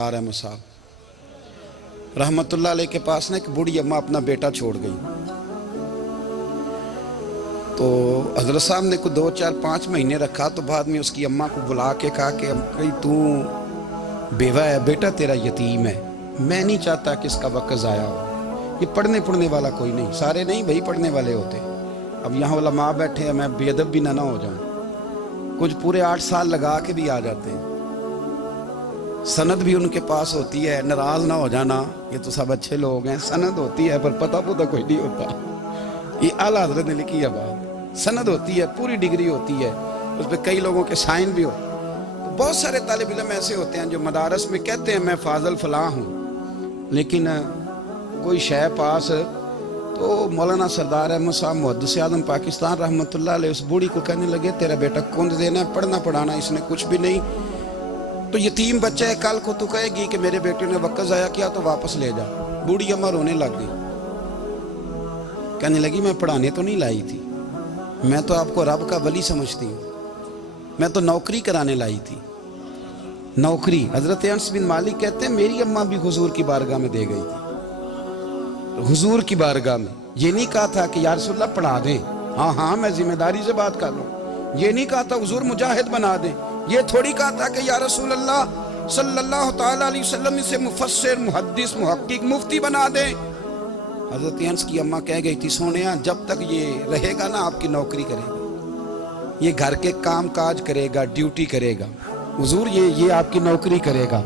अहमद साहब रहमतुल्लाह अलैह के पास ना एक बूढ़ी अम्मा अपना बेटा छोड़ गई। तो हजरत साहब ने कुछ 2, 4, 5 महीने रखा। तो बाद में उसकी अम्मा को बुला के कहा कि भाई तू बेवा है, बेटा तेरा यतीम है, मैं नहीं चाहता कि इसका वक्त ज़ाया हो। ये पढ़ने वाला कोई नहीं, सारे नहीं भाई पढ़ने वाले होते। अब यहाँ उलमा बैठे हैं, मैं बेअदब भी ना हो जाऊँ। कुछ पूरे 8 साल लगा के भी आ जाते हैं, सनद भी उनके पास होती है। नाराज ना हो जाना, ये तो सब अच्छे लोग हैं। सनद होती है पर पता कोई नहीं होता। ये आला हजरत ने लिखी है बात। सनद होती है, पूरी डिग्री होती है, उस पर कई लोगों के साइन भी होते हैं। तो बहुत सारे तालिब इल्म ऐसे होते हैं जो मदारस में कहते हैं मैं फाजल फलां हूँ, लेकिन कोई शय पास। तो मौलाना सरदार अहमद साहब मुहद्दिस आज़म पाकिस्तान रहमतुल्लाह अलैह उस बूढ़ी को कहने लगे तेरा बेटा कुंद देना है, पढ़ना पढ़ाना इसने कुछ भी नहीं। तो यतीम बच्चा है, कल को तू कहेगी कि मेरे बेटे ने वक्त ज़ाया किया तो वापस ले जा। बूढ़ी अम्मा रोने लग गई, कहने लगी मैं पढ़ाने तो नहीं लाई थी, मैं तो आपको रब का वली समझती हूँ, मैं तो नौकरी कराने लाई थी। नौकरी हजरत अनस बिन मालिक कहते हैं मेरी अम्मा भी हुजूर की बारगाह में दे गई थी। हुजूर की बारगाह में ये नहीं कहा था कि या रसूलल्लाह पढ़ा दें, हाँ मैं जिम्मेदारी से बात कर लूँ। ये नहीं कहा था हुजूर मुजाहिद बना दें। ये थोड़ी कहा था कि या रसूल अल्लाह सल्लल्लाहु ताला अलैहि वसल्लम से मुफस्सिर, मुहद्दिस, मुहक्किक, मुफ्ती बना दे। हजरत अनस की अम्मा कह गई थी सोनिया जब तक ये रहेगा ना आपकी नौकरी करेगा, ये घर के काम काज करेगा, ड्यूटी करेगा, हुजूर ये आपकी नौकरी करेगा।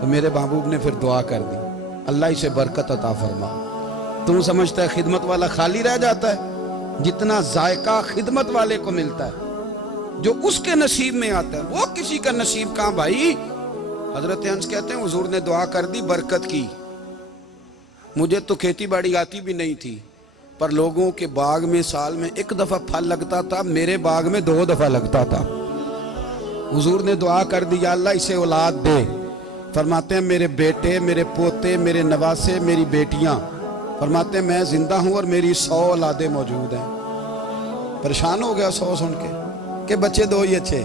तो मेरे महबूब ने फिर दुआ कर दी, अल्लाह इसे बरकत अता फरमा। तुम समझता है खिदमत वाला खाली रह जाता है? जितना जायका खिदमत वाले को मिलता है, जो उसके नसीब में आता है, वो किसी का नसीब कहाँ भाई। हजरत अनस कहते हैं हुजूर ने दुआ कर दी, बरकत की। मुझे तो खेती बाड़ी आती भी नहीं थी, पर लोगों के बाग में साल में 1 दफा फल लगता था, मेरे बाग में 2 दफा लगता था। हुजूर ने दुआ कर दी अल्लाह इसे औलाद दे। फरमाते हैं मेरे बेटे, मेरे पोते, मेरे नवासे, मेरी बेटियां, फरमाते हैं मैं जिंदा हूं और मेरी 100 औलादे मौजूद हैं। परेशान हो गया 100 सुन के बच्चे 2 ही अच्छे,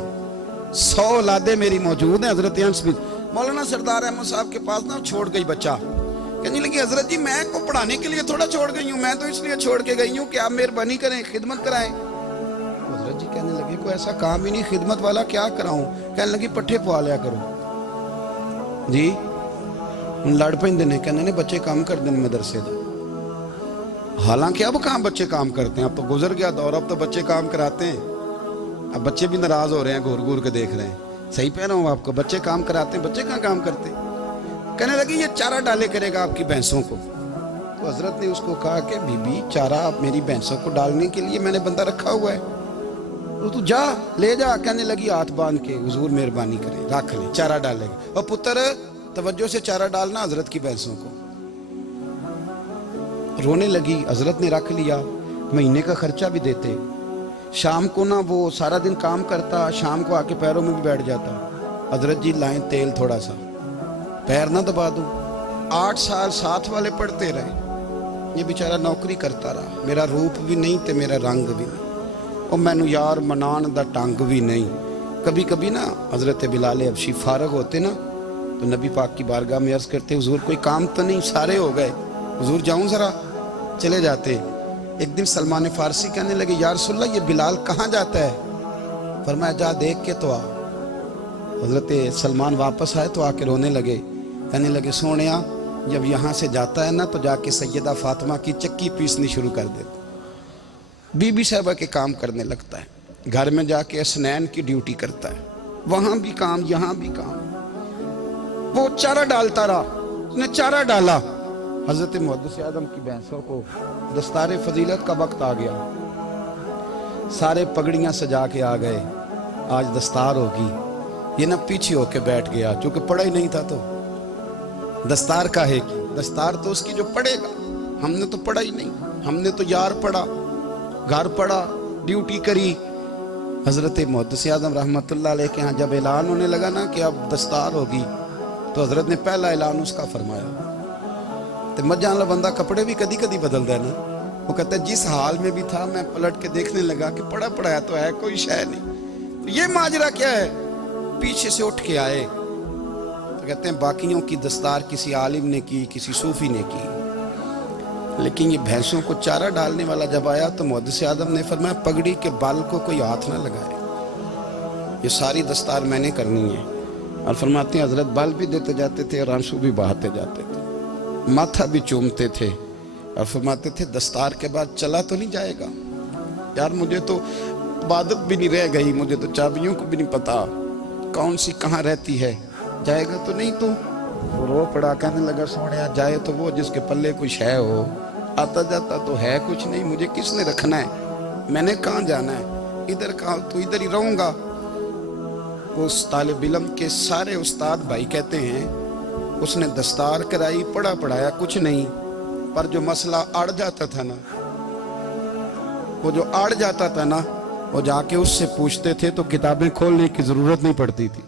100 औलादे मेरी मौजूद हैं। हजरत अनस बिन मौलाना सरदार अहमद साहब के पास ना छोड़ गई बच्चा, कहने लगी हजरत जी मैं को पढ़ाने के लिए थोड़ा छोड़ गई हूँ, मैं तो इसलिए छोड़ के गई हूँ कि आप मेहरबानी करें, खिदमत कराएं। हजरत जी कहने लगे कोई ऐसा काम ही नहीं, खिदमत वाला क्या कराऊं? कहने लगी पट्ठे पवा लिया करो जी। लड़ पेंदे ने, कहने ने बच्चे काम कर दें मदरसे का। हालांकि अब कहाँ बच्चे काम करते हैं, अब तो गुजर गया दौर, अब तो बच्चे काम कराते हैं। अब बच्चे भी नाराज हो रहे हैं, घूर घूर के देख रहे हैं। सही कह रहा हूँ आपको, बच्चे काम कराते हैं, बच्चे कहाँ काम करते। कहने लगी ये चारा डाले करेगा आपकी भैंसों को। तो हजरत ने उसको कहा कि बीबी चारा आप मेरी भैंसों को डालने के लिए मैंने बंदा रखा हुआ है, तो तू जा ले जा। कहने लगी हाथ बांध के हुजूर मेहरबानी करें रख ले, चारा डालेगा। और पुत्र तवज्जो से चारा डालना हजरत की भैंसों को। रोने लगी, हजरत ने रख लिया, महीने का खर्चा भी देते। शाम को ना वो सारा दिन काम करता, शाम को आके पैरों में भी बैठ जाता। हजरत जी लाएं तेल थोड़ा सा, पैर ना दबा दूं। 8 साल साथ वाले पढ़ते रहे, ये बेचारा नौकरी करता रहा। मेरा रूप भी नहीं ते मेरा रंग भी नहीं, और मैनू यार मनान दा टंग भी नहीं। कभी कभी ना हजरत बिलाल हबशी फारग होते ना, तो नबी पाक की बारगाह में अर्ज करते हुजूर कोई काम तो नहीं, सारे हो गए, हुजूर जाऊं जरा, चले जाते। एक दिन सलमान फारसी कहने लगे या रसूलल्लाह ये बिलाल कहाँ जाता है? फरमाया जा देख के तो आ। हजरत सलमान वापस आए तो आके रोने लगे, कहने लगे सोनिया जब यहाँ से जाता है ना तो जाके सैयदा फातिमा की चक्की पीसनी शुरू कर देता, बीबी साहबा के काम करने लगता है, घर में जाके स्नैन की ड्यूटी करता है, वहाँ भी काम यहाँ भी काम। वो चारा डालता रहा, उसने चारा डाला। हजरत मुहद्दिस आज़म की भैंसों को दस्तार फजीलत का वक्त आ गया, सारे पगड़ियाँ सजा के आ गए, आज दस्तार होगी। ये ना पीछे होके बैठ गया, चूंकि पढ़ा ही नहीं था तो दस्तार का है कि दस्तार तो उसकी जो पढ़ेगा, हमने तो पढ़ा ही नहीं, हमने तो यार पढ़ा, घर पढ़ा, ड्यूटी करी। हजरत मुहद्दिस आज़म रहमतुल्लाह अलैह के यहाँ जब ऐलान होने लगा ना कि अब दस्तार होगी, तो हजरत ने पहला ऐलान उसका फरमाया। तो मजा वाला बंदा कपड़े भी कदी कदी बदलता है ना, वो कहता है जिस हाल में भी था मैं पलट के देखने लगा कि पढ़ा पढ़ाया तो है, कोई शय नहीं। तो ये माजरा क्या है? पीछे से उठ के आए, کہتے ہیں باقیوں کی دستار کسی عالم نے کی, کسی صوفی نے کی, لیکن یہ بھینسوں کو چارہ ڈالنے والا جب آیا تو محدث اعظم نے فرمایا پگڑی کے بال کو کوئی ہاتھ نہ لگائے, یہ ساری دستار میں نے کرنی ہے. اور فرماتے ہیں حضرت بال بھی دیتے جاتے تھے اور آنسو بھی بہاتے جاتے تھے, ماتھا بھی چومتے تھے اور فرماتے تھے دستار کے بعد چلا تو نہیں جائے گا یار, مجھے تو عبادت بھی نہیں رہ گئی, مجھے تو چابیوں کو بھی نہیں پتا کون سی کہاں رہتی ہے, جائے گا تو نہیں. تو رو پڑا کہنے لگا سونیا جائے تو وہ جس کے پلے کچھ ہے ہو, آتا جاتا تو ہے کچھ نہیں, مجھے کس نے رکھنا ہے, میں نے کہاں جانا ہے, ادھر کہاں تو ادھر ہی رہوں گا. اس طالب علم کے سارے استاد بھائی کہتے ہیں اس نے دستار کرائی, پڑھا پڑھایا کچھ نہیں, پر جو مسئلہ اڑ جاتا تھا نا, وہ جو اڑ جاتا تھا نا, وہ جا کے اس سے پوچھتے تھے تو کتابیں کھولنے کی ضرورت نہیں پڑتی تھی.